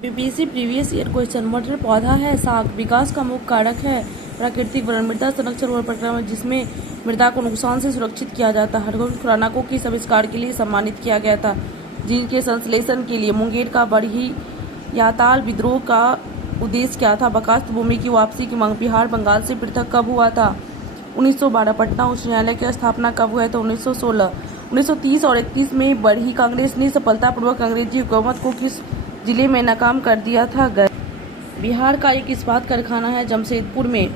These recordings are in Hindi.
BBC previous year question. मटर पौधा है, साग विकास का मुख्य कारक है। प्राकृतिक वरण मृदा संरक्षण वह प्रक्रिया है जिसमें मृदा को नुकसान से सुरक्षित किया जाता है। हरगोविंद खुराना के इस आविष्कार के लिए सम्मानित किया गया था, जिनके संश्लेषण के लिए मुंगेर का बरही याताल विद्रोह का उद्देश्य क्या था। बर्खास्त भूमि की वापसी की मांग। बिहार बंगाल से पृथक कब हुआ था? 1912। पटना उच्च न्यायालय की स्थापना कब हुआ था? 1916। 1930 और 31 में बरही कांग्रेस ने सफलतापूर्वक अंग्रेजी हुकूमत को किस जिले में नाकाम कर दिया था? बिहार का एक इस्पात कारखाना है जमशेदपुर में।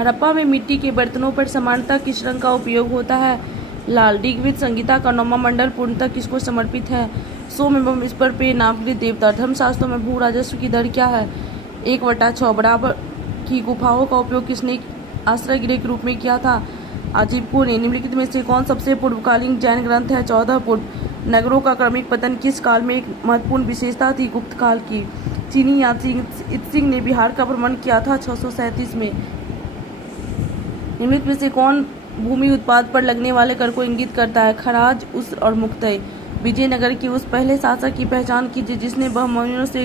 हड़प्पा में मिट्टी के बर्तनों पर सामान्यतः किस रंग का उपयोग होता है? लाल। ऋग्वेद संहिता का 9वां मंडल पूर्णतः किसको समर्पित है? सोम एवं ईश्वर पे नामकृत देवता। धर्मशास्त्रों में भू राजस्व की दर क्या है? 1/6। बराबर की गुफाओं का उपयोग किसने आश्रय गृह के रूप में किया था? अजीबको ने। निम्नलिखित में से कौन सबसे पूर्वकालीन जैन ग्रंथ है? 14 पूर्व। नगरों का क्रमिक पतन किस काल में एक महत्वपूर्ण विशेषता थी? गुप्त काल की। चीनी यात्री इत्सिंग ने बिहार का भ्रमण किया था 637 में। निम्नलिखित में से कौन भूमि उत्पाद पर लगने वाले कर को इंगित करता है? खराज, उस्र और मुक्तय। विजयनगर के उस पहले शासक की पहचान कीजिए जिसने बहमनियों से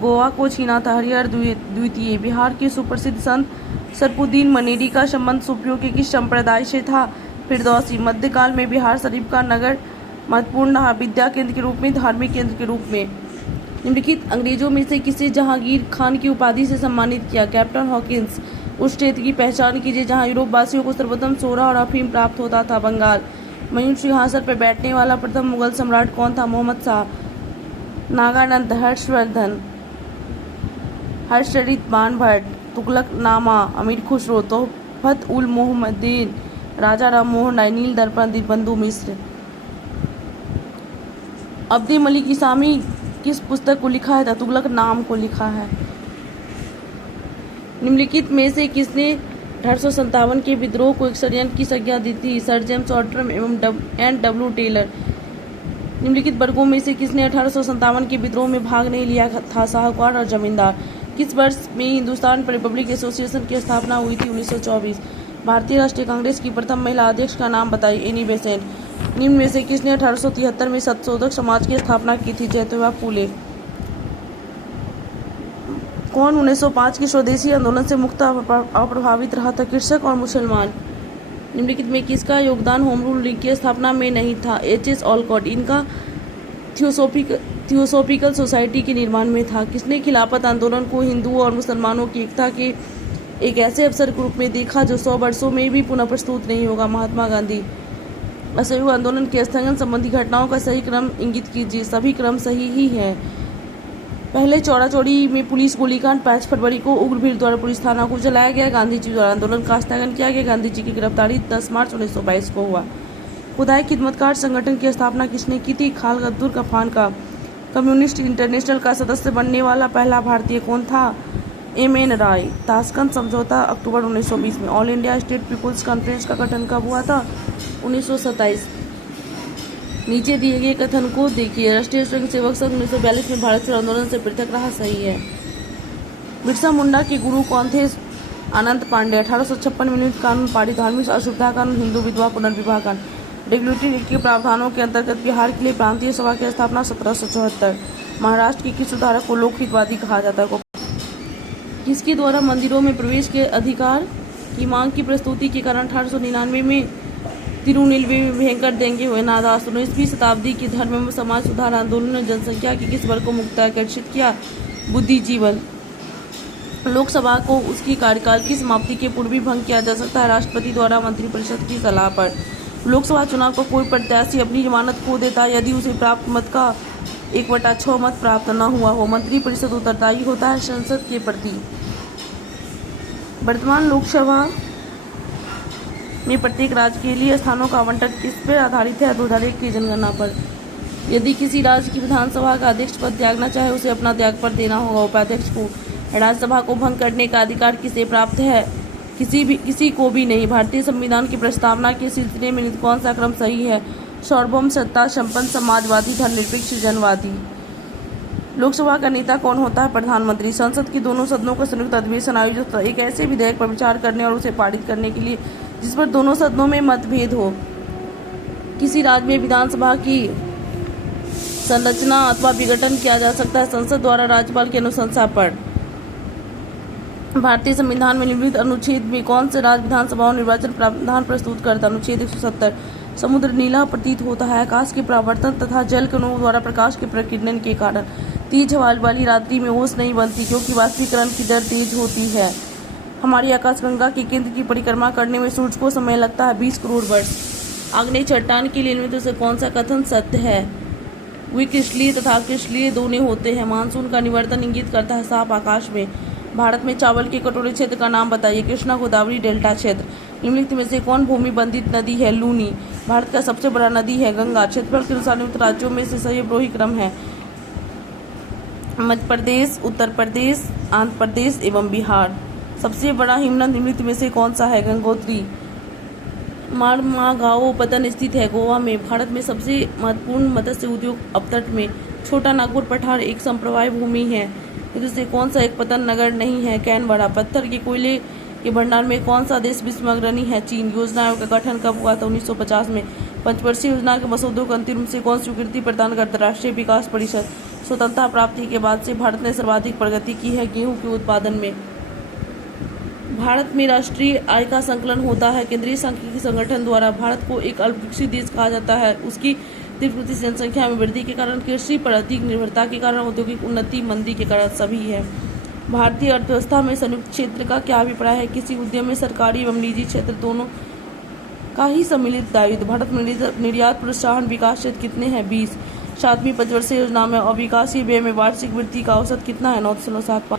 गोवा को छीना था। हरिहर द्वितीय। बिहार के सुप्रसिद्ध संत सरफुद्दीन मनेरी का संबंध सूफियों के किस संप्रदाय से था? फिरदौसी। मध्यकाल में बिहार शरीफ का नगर महत्वपूर्ण रहा, विद्या केंद्र के रूप में, धार्मिक केंद्र के रूप में। निम्नलिखित अंग्रेजों में से किसे जहांगीर खान की उपाधि से सम्मानित किया? Captain Hawkins. उस क्षेत्र की पहचान कीजिए जहां यूरोप वासियों को सर्वप्रथम सोरा और अफीम प्राप्त होता था। बंगाल। मयूर सिंहासन पर बैठने वाला प्रथम मुगल सम्राट कौन था? मोहम्मद शाह। नागानंद, हर्षवर्धन, हर्षचरित, बाणभट्ट, तुगलकनामा, अमीर खुसरो, तोहफत उल मोहम्मदीन, राजा राम मोहन राय, नील दर्पण, दीनबंधु मिश्र। अब्दी मलिक इसामी किस पुस्तक को लिखा है? द तुगलकनामा को लिखा है। निम्नलिखित में से किसने 1857 के विद्रोह को एक षड्यंत्र की संज्ञा दी थी? सर जेम्स ऑट्रम एवं N.W. टेलर। निम्नलिखित वर्गों में से किसने 1857 के विद्रोह में भाग नहीं लिया था? साहूकार और जमींदार। किस वर्ष में हिंदुस्तान रिपब्लिक एसोसिएशन की स्थापना हुई थी? 1924। भारतीय राष्ट्रीय कांग्रेस की प्रथम महिला अध्यक्ष का नाम बताइए? Annie Besant. निम्न में से किसने 1873 में सत्यशोधक समाज की स्थापना की थी? ज्योतिबा फूले। कौन 1905 के स्वदेशी आंदोलन से मुक्त अप्रभावित रहा था? कृषक और मुसलमान। निम्नलिखित में किसका योगदान होम रूल लीग की स्थापना में नहीं था? H.S. ऑलकॉट। इनका थियोसॉफिकल सोसाइटी के निर्माण में था। किसने खिलाफत आंदोलन को हिंदुओं और मुसलमानों की एकता के एक ऐसे अवसर के रूप में देखा जो 100 वर्षों में भी पुनः प्रस्तुत नहीं होगा? महात्मा गांधी। असहयोग आंदोलन के स्थगन संबंधी घटनाओं का सही क्रम इंगित कीजिए? सभी क्रम सही ही है। पहले चौड़ा चौड़ी में पुलिस गोलीकांड 5 फरवरी को उग्र भीड़ द्वारा पुलिस थाना को जलाया गया। गांधी जी द्वारा आंदोलन का स्थगन किया गया। गांधी जी की गिरफ्तारी 10 मार्च 1922 को हुआ। खुदाई खिदमतकार संगठन की स्थापना किसने की थी? खाल गद्दूर गफान का। कम्युनिस्ट इंटरनेशनल का सदस्य बनने वाला पहला भारतीय कौन था? M.N. राय। ताशकंद समझौता अक्टूबर 1920 में। All India state people's conference का गठन कब हुआ था? 1927। नीचे दिए गए कथन को देखिए। राष्ट्रीय स्वयं सेवक संघ 1942 में भारत छोड़ो आंदोलन से पृथक रहा। सही है। बिरसा मुंडा के गुरु कौन थे? अनंत पांडे। 1856 में नीति कानून पारित। धार्मिक अशुद्धता कानून, हिंदू विधवा पुनर्विवाह कानून। रेगुलेटरी एक्ट के प्रावधानों के अंतर्गत बिहार के लिए प्रांतीय सभा की स्थापना 1774। महाराष्ट्र के किस सुधारक को लोकहितवादी कहा जाता है? किसके द्वारा मंदिरों में प्रवेश के अधिकार की मांग की प्रस्तुति के कारण 1899 में तिरुनेलवे में भयंकर दंगे हुए? नादास। 19वीं शताब्दी की धर्म एवं समाज सुधार आंदोलन ने जनसंख्या के किस वर्ग को मुक्ताकर्षित किया? बुद्धिजीवन। लोकसभा को उसकी कार्यकाल की समाप्ति के पूर्व भी भंग किया जा सकता है राष्ट्रपति द्वारा मंत्रिपरिषद की सलाह पर। लोकसभा चुनाव का कोई प्रत्याशी अपनी जमानत खो देता है यदि उसे प्राप्त मत का 1/6 मत प्राप्त न हुआ हो। मंत्रिपरिषद उत्तरदायी होता है संसद के प्रति। वर्तमान लोकसभा में प्रत्येक राज्य के लिए स्थानों का आवंटन किस पर आधारित है? 2001 की जनगणना पर। यदि किसी राज्य की विधानसभा का अध्यक्ष पद त्यागना चाहे उसे अपना त्यागपत्र देना होगा। उपाध्यक्ष को राज्यसभा को भंग करने का अधिकार किसे प्राप्त है? किसी को भी नहीं। भारतीय संविधान की प्रस्तावना के सिलसिले में कौन सा क्रम सही है? सार्वभौम सत्ता संपन्न, समाजवादी, धर्मनिरपेक्ष, जनवादी। लोकसभा का नेता कौन होता है? प्रधानमंत्री। संसद के दोनों सदनों का संयुक्त अधिवेशन आयोजित होता है एक ऐसे विधेयक पर विचार करने और उसे पारित करने के लिए जिस पर दोनों सदनों में मतभेद हो। किसी राज्य में विधानसभा की संरचना अथवा विघटन किया जा सकता है संसद द्वारा राज्यपाल की अनुशंसा पर। भारतीय संविधान में निम्नलिखित अनुच्छेद में कौन से राज्य विधानसभाओं निर्वाचन प्रावधान प्रस्तुत करता है? अनुच्छेद 170। समुद्र नीला प्रतीत होता है आकाश के परावर्तन तथा जल कणों द्वारा प्रकाश के प्रकीर्णन के कारण। तेज हवा वाली रात्रि में ओस नहीं बनती क्योंकि वाष्पीकरण की दर तेज होती है। हमारी आकाशगंगा के केंद्र की परिक्रमा करने में सूर्य को समय लगता है 20 करोड़ वर्ष। आग्नेय चट्टान के लिए से कौन सा कथन सत्य है? वे क्रिस्टलीय तथा क्रिस्टलीय दोनों होते हैं। मानसून का निवर्तन इंगित करता है साफ आकाश में। भारत में चावल के कटोरे क्षेत्र का नाम बताइए? कृष्णा गोदावरी डेल्टा क्षेत्र। निम्नलिखित में से कौन भूमि बंधित नदी है? लूनी। भारत का सबसे बड़ा नदी है गंगा। क्षेत्रफल के अनुसार निम्नलिखित राज्यों में से सही अवरोही क्रम है? मध्य प्रदेश, उत्तर प्रदेश, आंध्र प्रदेश एवं बिहार। सबसे बड़ा हिमनद निम्नलिखित में से कौन सा है? गंगोत्री। मारमागाओ पत्तन स्थित है गोवा में। भारत में सबसे महत्वपूर्ण मत्स्य उद्योग अपतट में। छोटा नागपुर पठार एक संप्रवाय भूमि है। से कौन सा एक पतन नगर नहीं है? कैनबरा। पत्थर के कोयले के भंडार में कौन सा देश विश्व में अग्रणी है? चीन। योजना आयोग का गठन कब हुआ था? 1950 में। पंचवर्षीय योजना के मसौदों को अंतिम रूप से कौन स्वीकृति प्रदान करता? राष्ट्रीय विकास परिषद। स्वतंत्रता प्राप्ति के बाद से भारत ने सर्वाधिक प्रगति की है गेहूं के उत्पादन में। भारत में राष्ट्रीय आय का संकलन होता है केंद्रीय सांख्यिकी संगठन द्वारा। भारत को एक अल्प विकसित देश कहा जाता है उसकी तीव्र जनसंख्या में वृद्धि के कारण, कृषि पर अधिक निर्भरता के कारण, औद्योगिक उन्नति मंदी के कारण सभी है। भारतीय अर्थव्यवस्था में संयुक्त क्षेत्र का क्या अभिप्राय है? किसी उद्यम में सरकारी एवं निजी क्षेत्र दोनों का ही सम्मिलित दायित्व। भारत में निर्यात प्रोत्साहन विकास क्षेत्र कितने हैं? 20। 7वीं पंचवर्षीय योजना में अविकासीय व्यय में वार्षिक वृद्धि का औसत कितना है? 9.75।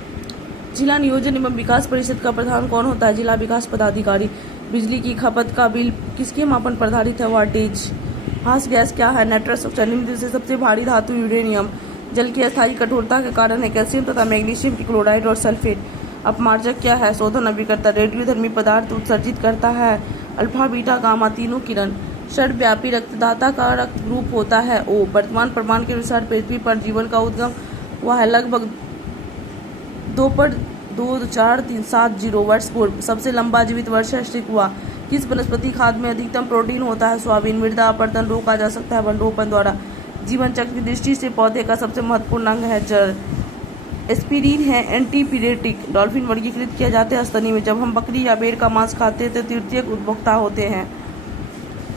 जिला नियोजन एवं विकास परिषद का प्रधान कौन होता है? जिला विकास पदाधिकारी। बिजली की खपत का बिल किसके मापन पर आधारित है? वाटेज। हास गैस क्या है? Nitrous oxide. निम्नलिखित से सबसे भारी धातु यूरेनियम। जल की अस्थायी कठोरता के कारण है कैल्शियम तथा मैग्नीशियम की क्लोराइड और सल्फेट। अपमार्जक क्या है? शोधन अभिकर्ता। रेडियोधर्मी पदार्थ उत्सर्जित करता है अल्फा बीटा गामा तीनों किरण। सर्वव्यापी रक्तदाता का रक्त ग्रुप होता है O। वर्तमान प्रमाण के अनुसार पृथ्वी पर जीवन का उद्गम हुआ है लगभग 2.24370 वर्ष पूर्व। सबसे लंबा जीवित वर्ष है हुआ। किस वनस्पति खाद्य में अधिकतम प्रोटीन होता है? सोयाबीन। मृदा अपरदन रोका जा सकता है वनरोपण द्वारा। जीवन चक्र की दृष्टि से पौधे का सबसे महत्वपूर्ण अंग है जड़। एस्पिरिन है एंटीपीरेटिक। डॉल्फिन वर्गीकृत किया जाते हैं स्तनी में। जब हम बकरी या भेड़ का मांस खाते हैं तो तृतीयक उपभोक्ता होते हैं।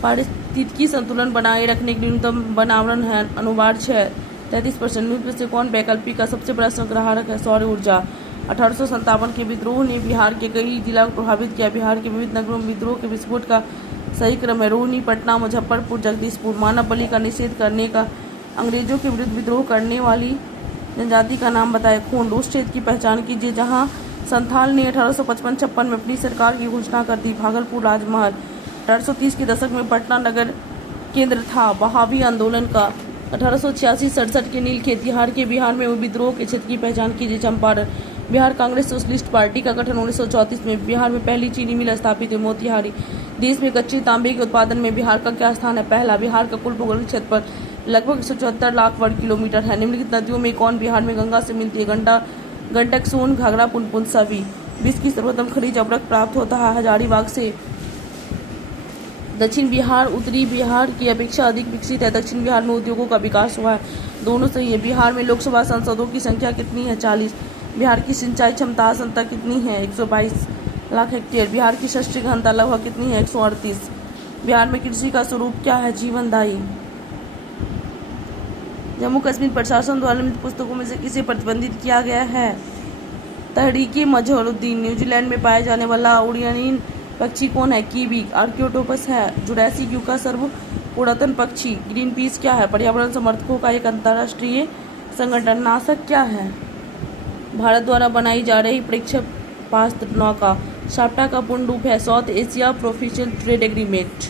पारिस्थितिकी संतुलन बनाए रखने के न्यूनतम वनावरण है अनुवाद 33%। निम्न से कौन वैकल्पिक का सबसे बड़ा संग्राहक है? सौर ऊर्जा। 1857 के विद्रोह ने बिहार के कई जिला को प्रभावित किया। बिहार के विविध नगरों में विद्रोह के विस्फोट का सही क्रम है रोहिणी, पटना, मुजफ्फरपुर, जगदीशपुर। मानव बलि का निषेध करने का अंग्रेजों के विरुद्ध विद्रोह करने वाली जनजाति का नाम बताए? खोंड। उस क्षेत्र की पहचान कीजिए जहां संथाल ने 1855-56 में अपनी सरकार की घोषणा कर दी। भागलपुर राजमहल। 1830 के दशक में पटना नगर केंद्र था वहाबी आंदोलन का। 1886-67 के नीलखेत बिहार में विद्रोह के क्षेत्र की पहचान कीजिए। चंपारण। बिहार कांग्रेस सोशलिस्ट पार्टी का गठन 1934 में। बिहार में पहली चीनी मिल स्थापित हुई। मोतिहारी। देश में कच्चे तांबे के उत्पादन में बिहार का क्या स्थान है? पहला। बिहार का कुल भौगोलिक क्षेत्रफल लगभग 174 लाख वर्ग किलोमीटर है। निम्नलिखित नदियों में कौन बिहार में गंगा से मिलती है? गंडक, सोन, घाघरा, पुनपुन सभी। विश्व की सर्वोत्तम खनिज अवरक्त प्राप्त होता है हजारीबाग से। दक्षिण बिहार उत्तरी बिहार की अपेक्षा अधिक विकसित है। दक्षिण बिहार में उद्योगों का विकास हुआ है। दोनों सही है। बिहार में लोकसभा सांसदों की संख्या कितनी है? 40। बिहार की सिंचाई क्षमता संख्या कितनी है? 122 लाख हेक्टेयर। बिहार की शस्त्री घनता लगभग कितनी है? 138। बिहार में कृषि का स्वरूप क्या है? जीवनदायी। जम्मू कश्मीर प्रशासन द्वारा निम्नलिखित पुस्तकों में से किसे प्रतिबंधित किया गया है? तहरीके मजहरुद्दीन। न्यूजीलैंड में पाया जाने वाला उड़यनीन पक्षी कौन है? कीवी। आर्कियोटोपस है जुरासिक युग का सर्व पुरातन पक्षी। ग्रीन पीस क्या है? पर्यावरण समर्थकों का एक अंतर्राष्ट्रीय संगठन। नासक क्या है? भारत द्वारा बनाई जा रही प्रक्षेपास्त्र नौका। शाप्टा का पूर्ण रूप है south Asia professional trade agreement.